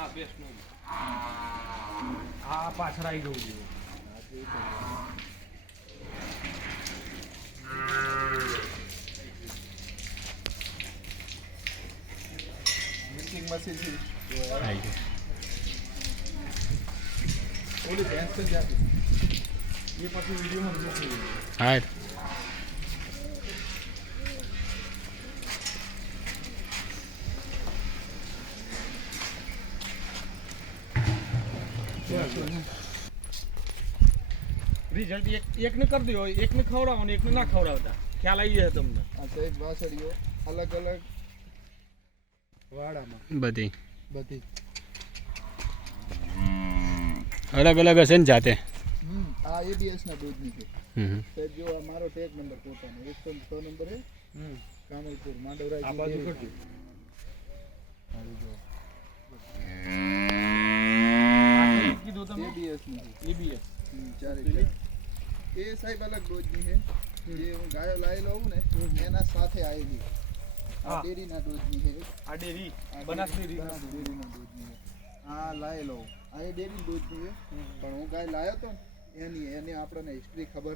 આ બેસ્ટ નું આ પાછળ આવી જવું જોઈએ. મિલ્કિંગ મશીન થી આવી ગયું. ઓલી ભેંસ તો જાતી એ પછી વિડીયોમાં મૂકી હા રિઝલ્ટ એકને કરી દો, એકને ખવડાવો ને એકને ના ખવડાવતા, ખ્યાલ આવી જાય તમને. આ તો એક વાસળીઓ અલગ અલગ વાડામાં બધી બધી અલગ અલગ હશે ને જાતે. આ એબીએસ ના દૂધની છે. હમ સાહેબ જો આ મારો ટેગ નંબર પોતાનો 106 નંબર છે કામલપુર માંડવરાજ આ બાજુ કરજો. કીધું તમે એબીએસ ની છે. EBS. ચારે ચાર. એ સાહેબ અલગ ડોઝની છે જે હું ગાયો લાવી લઉં ને એના સાથે આવેલી આ હા. ડેરીના ડોઝની છે આ ડેરી આ બનાસ ડેરી. ડેરીના ડોઝની છે આ લાવી લઉં આ એ ડેરી ડોઝની છે પણ હું ગાય લાવ્યો તો ને એને આપણને હિસ્ટ્રી ખબર